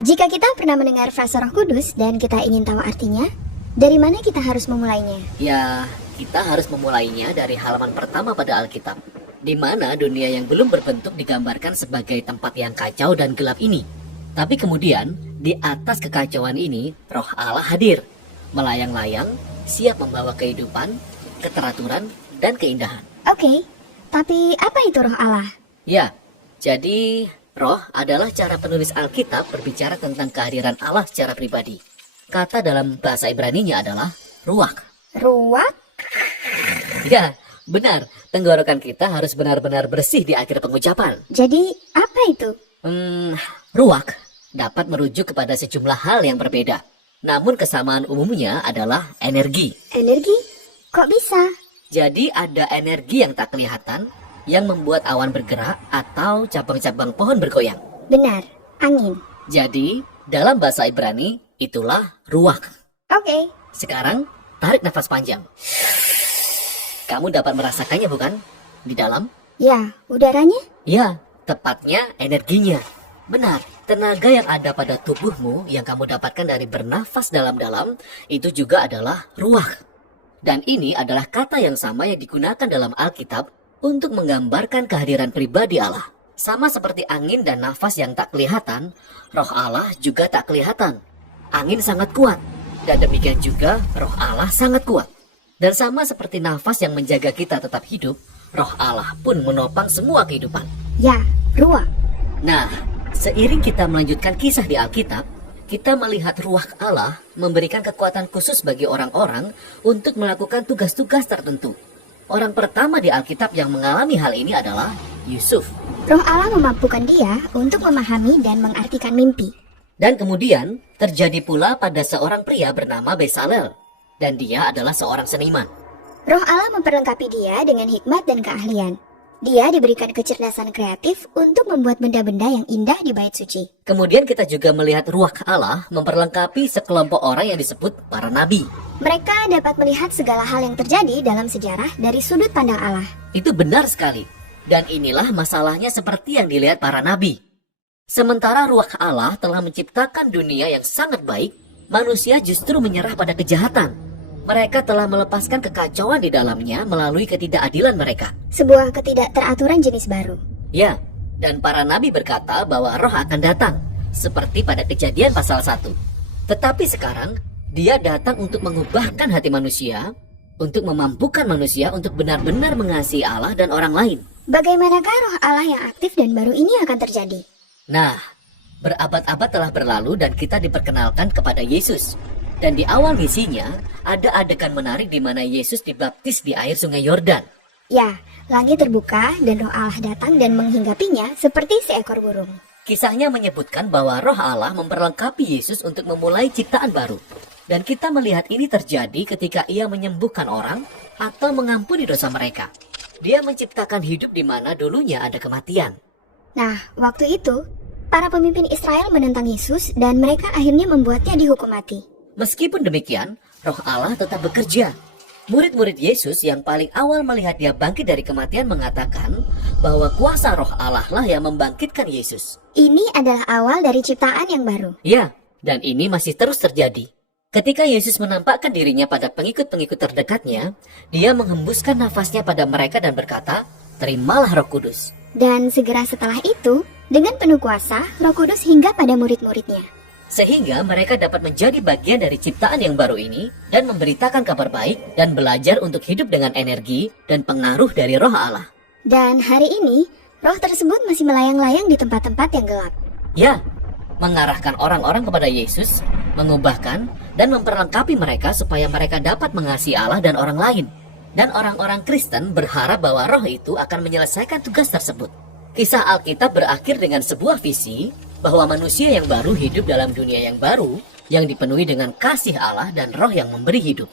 Jika kita pernah mendengar frasa Roh Kudus dan kita ingin tahu artinya, dari mana kita harus memulainya? Ya, kita harus memulainya dari halaman pertama pada Alkitab, di mana dunia yang belum berbentuk digambarkan sebagai tempat yang kacau dan gelap ini. Tapi kemudian, di atas kekacauan ini, Roh Allah hadir, melayang-layang, siap membawa kehidupan, keteraturan, dan keindahan. Oke, tapi apa itu Roh Allah? Ya, jadi roh adalah cara penulis Alkitab berbicara tentang kehadiran Allah secara pribadi. Kata dalam bahasa Ibraninya adalah ruach. Ruak? Ya, benar. Tenggorokan kita harus benar-benar bersih di akhir pengucapan. Jadi apa itu? Ruach dapat merujuk kepada sejumlah hal yang berbeda. Namun kesamaan umumnya adalah energi. Energi? Kok bisa? Jadi ada energi yang tak kelihatan, yang membuat awan bergerak atau cabang-cabang pohon bergoyang. Benar, angin. Jadi, dalam bahasa Ibrani, itulah ruach. Oke. Sekarang, tarik nafas panjang. Kamu dapat merasakannya bukan? Di dalam? Ya, udaranya? Ya, tepatnya energinya. Benar, tenaga yang ada pada tubuhmu yang kamu dapatkan dari bernafas dalam-dalam, itu juga adalah ruach. Dan ini adalah kata yang sama yang digunakan dalam Alkitab untuk menggambarkan kehadiran pribadi Allah. Sama seperti angin dan nafas yang tak kelihatan, Roh Allah juga tak kelihatan. Angin sangat kuat, dan demikian juga Roh Allah sangat kuat. Dan sama seperti nafas yang menjaga kita tetap hidup, Roh Allah pun menopang semua kehidupan. Ya, ruak. Nah, seiring kita melanjutkan kisah di Alkitab, kita melihat ruach Allah memberikan kekuatan khusus bagi orang-orang untuk melakukan tugas-tugas tertentu. Orang pertama di Alkitab yang mengalami hal ini adalah Yusuf. Roh Allah memampukan dia untuk memahami dan mengartikan mimpi. Dan kemudian terjadi pula pada seorang pria bernama Bezalel. Dan dia adalah seorang seniman. Roh Allah memperlengkapi dia dengan hikmat dan keahlian. Dia diberikan kecerdasan kreatif untuk membuat benda-benda yang indah di bait suci. Kemudian kita juga melihat ruach Allah memperlengkapi sekelompok orang yang disebut para nabi. Mereka dapat melihat segala hal yang terjadi dalam sejarah dari sudut pandang Allah. Itu benar sekali. Dan inilah masalahnya seperti yang dilihat para nabi. Sementara ruach Allah telah menciptakan dunia yang sangat baik, manusia justru menyerah pada kejahatan. Mereka telah melepaskan kekacauan di dalamnya melalui ketidakadilan mereka. Sebuah ketidakteraturan jenis baru. Ya, dan para nabi berkata bahwa roh akan datang, seperti pada Kejadian pasal 1. Tetapi sekarang, dia datang untuk mengubahkan hati manusia, untuk memampukan manusia untuk benar-benar mengasihi Allah dan orang lain. Bagaimanakah roh Allah yang aktif dan baru ini akan terjadi? Nah, berabad-abad telah berlalu dan kita diperkenalkan kepada Yesus. Dan di awal misinya, ada adegan menarik di mana Yesus dibaptis di air sungai Yordan. Ya, langit terbuka dan roh Allah datang dan menghinggapinya seperti seekor burung. Kisahnya menyebutkan bahwa roh Allah memperlengkapi Yesus untuk memulai ciptaan baru. Dan kita melihat ini terjadi ketika ia menyembuhkan orang atau mengampuni dosa mereka. Dia menciptakan hidup di mana dulunya ada kematian. Nah, waktu itu, para pemimpin Israel menentang Yesus dan mereka akhirnya membuatnya dihukum mati. Meskipun demikian, roh Allah tetap bekerja. Murid-murid Yesus yang paling awal melihat dia bangkit dari kematian mengatakan bahwa kuasa roh Allah lah yang membangkitkan Yesus. Ini adalah awal dari ciptaan yang baru. Ya, dan ini masih terus terjadi. Ketika Yesus menampakkan dirinya pada pengikut-pengikut terdekatnya, dia menghembuskan nafasnya pada mereka dan berkata, "Terimalah Roh Kudus." Dan segera setelah itu, dengan penuh kuasa, Roh Kudus hingga pada murid-muridnya. Sehingga mereka dapat menjadi bagian dari ciptaan yang baru ini dan memberitakan kabar baik dan belajar untuk hidup dengan energi dan pengaruh dari roh Allah. Dan hari ini, roh tersebut masih melayang-layang di tempat-tempat yang gelap. Ya, mengarahkan orang-orang kepada Yesus, mengubahkan dan memperlengkapi mereka supaya mereka dapat mengasihi Allah dan orang lain. Dan orang-orang Kristen berharap bahwa roh itu akan menyelesaikan tugas tersebut. Kisah Alkitab berakhir dengan sebuah visi bahwa manusia yang baru hidup dalam dunia yang baru yang dipenuhi dengan kasih Allah dan roh yang memberi hidup.